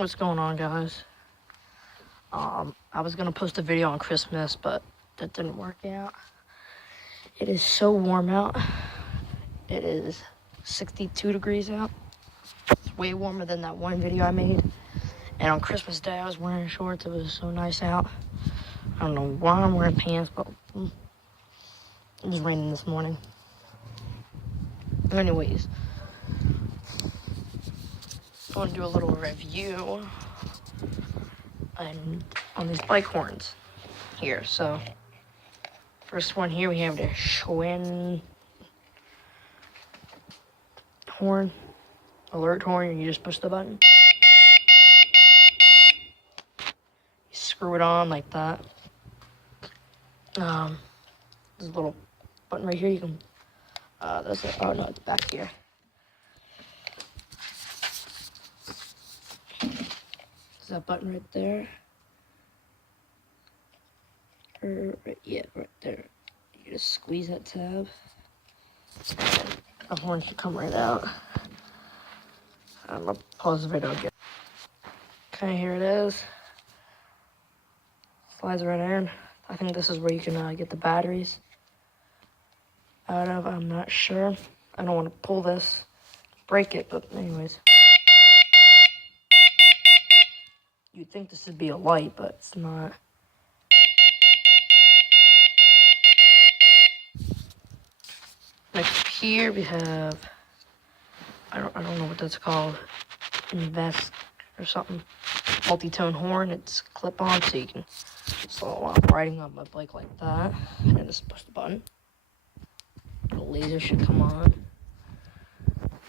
What's going on, guys? I was gonna post a video on Christmas, but that didn't work out. It is so warm out. It is 62 degrees out. It's way warmer than that one video I made. And on Christmas Day, I was wearing shorts. It was so nice out. I don't know why I'm wearing pants, but it was raining this morning. Anyways, I want to do a little review on these bike horns here. So, first one here, we have the Schwinn horn, alert horn, and you just push the button. You screw it on like that. There's a little button right here. You can, that's it. Oh no, it's back here. There's that button right there. Yeah, right there. You just squeeze that tab. The horn should come right out. I'm gonna pause the video again. Okay, here it is. Slides right in. I think this is where you can get the batteries out of. I'm not sure. I don't want to pull this, break it, but anyways. You'd think this would be a light, but it's not. Next here we have, I don't know what that's called, Invest or something. Multi-tone horn. It's clip-on, so you can. So while I'm riding on my bike like that, and just push the button, the laser should come on.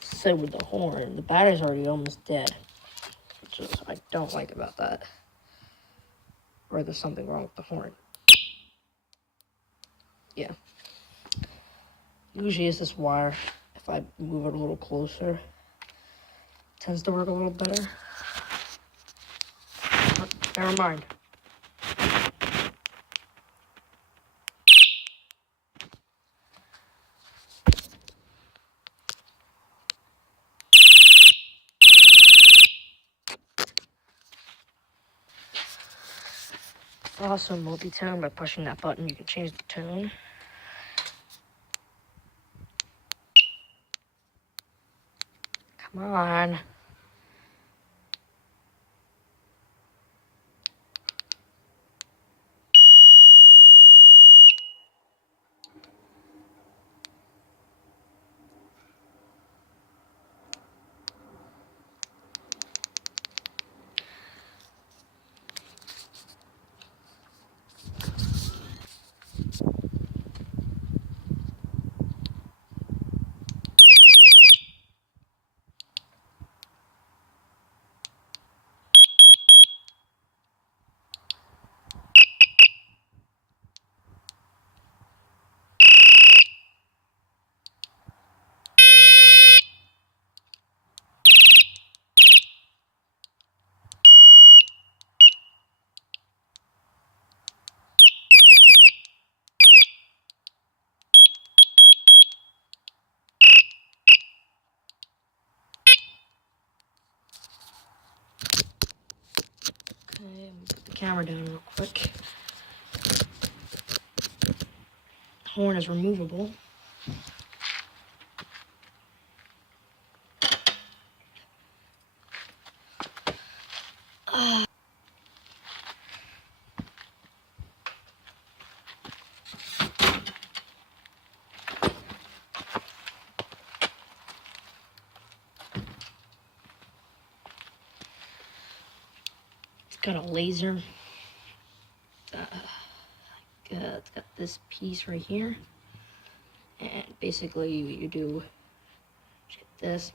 So with the horn, the battery's already almost dead, which is I don't like about that. Or there's something wrong with the horn. Yeah. Usually it's this wire. If I move it a little closer, it tends to work a little better. But never mind. It's also multi-tone. By pushing that button, you can change the tone. Come on. Okay, I'm gonna put the camera down real quick. Horn is removable. It's got a laser. It's got this piece right here. And basically you do this,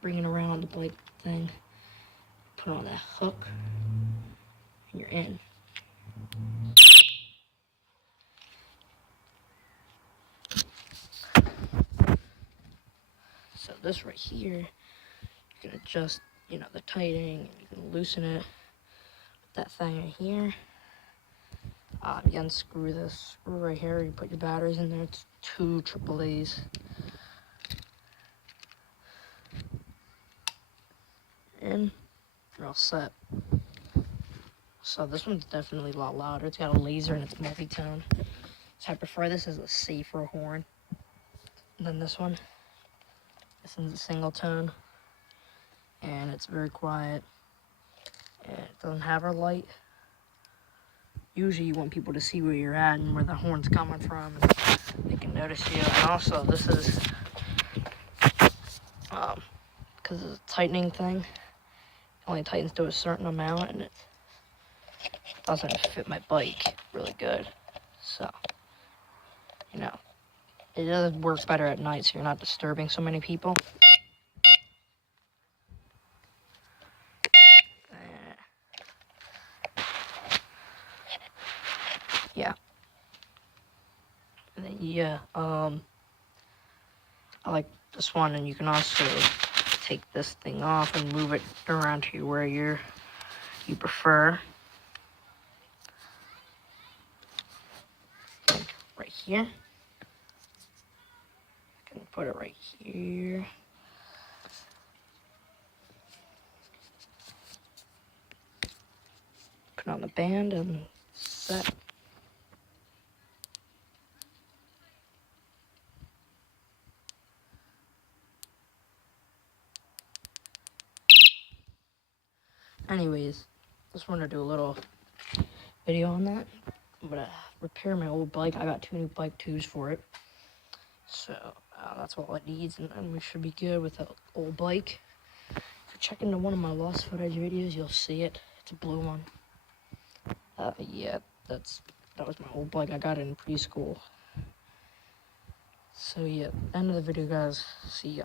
bring it around the bike thing, put on that hook, and you're in. So this right here, you can adjust, the tightening, you can loosen it with that thing right here. You unscrew this screw right here, you put your batteries in there. It's 2 AAAs. In, you're all all set. So this one's definitely a lot louder. It's got a laser and it's multi-tone. So I prefer this as a safer horn than this one. This one's a single tone, and it's very quiet, and it doesn't have a light. Usually you want people to see where you're at and where the horn's coming from, and they can notice you. And also this is, because it's a tightening thing, it only tightens to a certain amount, and it doesn't fit my bike really good. So, you know, it does work better at night, so you're not disturbing so many people. Yeah. And then, yeah, I like this one, and you can also take this thing off and move it around to where you prefer. Like right here. I can put it right here. Put on the band and set. Anyways, just wanted to do a little video on that. I'm gonna repair my old bike. I got 2 new bike tubes for it. So that's all it needs, and we should be good with the old bike. If you check into one of my lost footage videos, you'll see it. It's a blue one. Yeah, that was my old bike. I got it in preschool. So yeah, end of the video, guys. See ya.